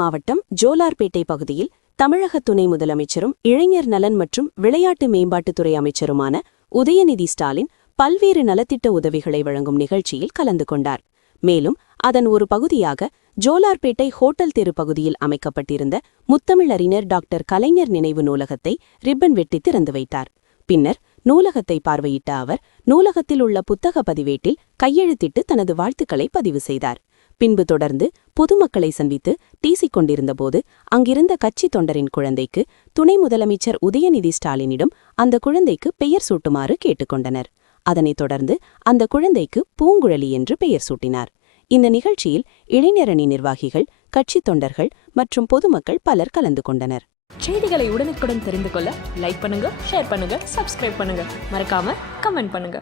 மாவட்டம் ஜோலார்பேட்டை பகுதியில் தமிழக துணை முதலமைச்சரும் இளைஞர் நலன் மற்றும் விளையாட்டு மேம்பாட்டுத்துறை அமைச்சருமான உதயநிதி ஸ்டாலின் பல்வேறு நலத்திட்ட உதவிகளை வழங்கும் நிகழ்ச்சியில் கலந்து கொண்டார். மேலும் அதன் ஒரு பகுதியாக ஜோலார்பேட்டை ஹோட்டல் தெரு பகுதியில் அமைக்கப்பட்டிருந்த முத்தமிழறிஞர் டாக்டர் கலைஞர் நினைவு நூலகத்தை ரிப்பன் வெட்டி திறந்து வைத்தார். பின்னர் நூலகத்தை பார்வையிட்ட அவர் நூலகத்தில் உள்ள புத்தக பதிவேட்டில் கையெழுத்திட்டு தனது வாழ்த்துக்களை பதிவு செய்தார். பின்பு தொடர்ந்து பொதுமக்களை சந்தித்து பேசிக் கொண்டிருந்தபோது அங்கிருந்த கட்சி தொண்டரின் குழந்தைக்கு துணை முதலமைச்சர் உதயநிதி ஸ்டாலினிடம் அந்த குழந்தைக்கு பெயர் சூட்டுமாறு கேட்டுக்கொண்டனர். அதனைத் தொடர்ந்து அந்த குழந்தைக்கு பூங்குழலி என்று பெயர் சூட்டினார். இந்த நிகழ்ச்சியில் இளைஞரணி நிர்வாகிகள், கட்சி தொண்டர்கள் மற்றும் பொதுமக்கள் பலர் கலந்து கொண்டனர். செய்திகளை உடனுக்குடன் தெரிந்து கொள்ள லைக் பண்ணுங்க, ஷேர் பண்ணுங்க, சப்ஸ்கிரைப் பண்ணுங்க, மறக்காம கமெண்ட் பண்ணுங்க.